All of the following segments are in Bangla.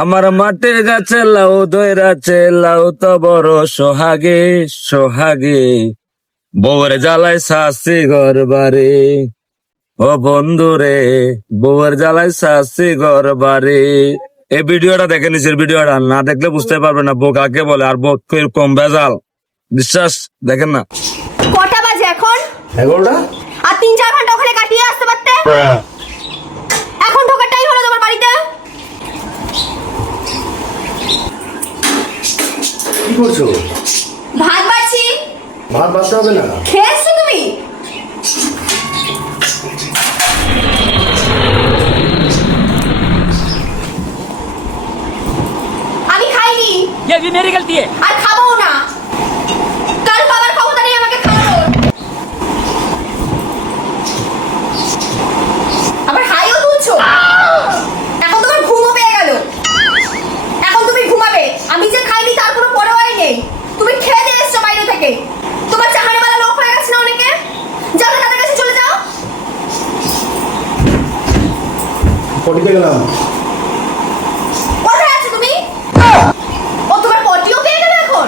আমার মাটির গাছে লাউ দইরাছে, লাউ তো বড় সোহাগে সোহাগে, বউয়ের জ্বালায় শাস্তি ঘর বাড়ি। ও বন্ধু রে, বউয়ের জ্বালায় শাস্তি ঘর বাড়ি। এই ভিডিওটা দেখে নিচের ভিডিওটা না দেখলে বুঝতে পারবে না বউ কাকে বলে আর বউ কম ভেজাল। বিশ্বাস দেখেন না। কটা বাজে এখন? 11টা। আর 3-4 ঘন্টা ওখানে কাটিয়ে আসতে পারতে। এখন ঢোকার টাইম হলো তোমার বাড়িতে। কি করছো? ভাত বাড়ছি। ভাত বাড়তে হবে না। খেয়েছো তুমি? আমি খাইনি। ये भी मेरी गलती है। আর খাবো না। কাল বাবার ক্ষমতা নেই আমাকে খাওয়ানোর। আবার হাইও তুলছো। এখন তোমার ঘুমও পেয়ে গেল। এখন তুমি ঘুমাবে। আমি যে খাইনি তার কোনো পরোয়াই নেই। তুমি খেয়ে দিয়ে এসছো বাইরে থেকে। তোমার চাহানিওয়ালা লোক হয়ে গেছে না অনেকে। যাও না, তাদের কাছে চলে যাও। পটিতে গেলাম। কোথায় আছো তুমি? ও তোমার পটিও পেয়ে গেল এখন।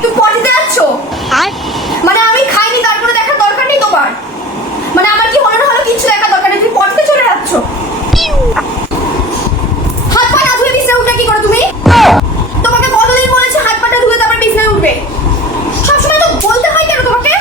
তুমি পটিতে যাচ্ছ? মানে আমি খাইনি তারপরে দেখার দরকার নেই তোমার? মানে আমার কি হলো না হলো কিছু দেখার দরকার নেই, তুমি পটিতে চলে যাচ্ছ? হাত পা না ধুয়ে বিছানায় উঠবে কি করে তুমি? তোমাকে কতদিন বলেছি হাত পাটা ধুয়ে তারপর বিছানায় উঠবে? সবসময় তো বলতে হয় কেন তোমাকে?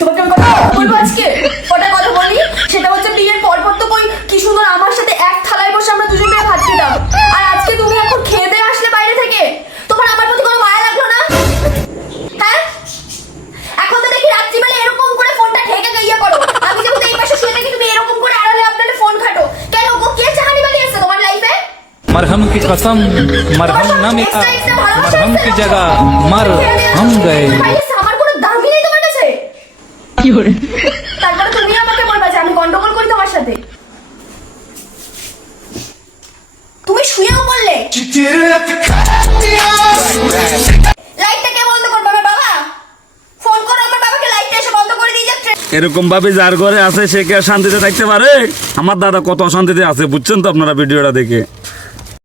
তোমাকে আমি কথা বলবো আজকে। কটা কথা বলি, সেটা হচ্ছে বিয়ের পর তো কই কি সুন্দর আমার সাথে এক থালায় বসে আমরা দুজন মিলে ভাত খেতাম। আর আজকে তুমি এখন খেয়ে দিয়ে আসলে বাইরে থেকে, তোমার আমার প্রতি কোনো মায়া লাগলো না? হ্যাঁ, এখন তো দেখি রাত্রিবেলা এরকম করে ফোনটা ঢেকে ইয়ে করো। আমি যেহেতু এই পাশে শুয়ে থাকি, তুমি এরকম করে আড়ালে আপনাদের ফোন ঘাটো কেন? গো কে চাহানি বালি এসে তোমার লাইফে? मरहम की कसम मरहम न मिला, मरहम की जगह मर हम गए। আমার কোনো দামই নেই তোমার কাছে। তারপরে তুমি আমাকে বলবা যে আমি গন্ডগোল করি তোমার সাথে। তুমি শুয়েও বললে লাইটটা কে বন্ধ করবে? আমার বাবা ফোন করো আমার বাবাকে, লাইটটা এসে বন্ধ করে দিয়ে যাচ্ছে। এরকম ভাবে যার ঘরে আছে সে কি আর শান্তিতে থাকতে পারে? আমার দাদা কত অশান্তিতে আছে বুঝছেন তো আপনারা ভিডিওটা দেখে।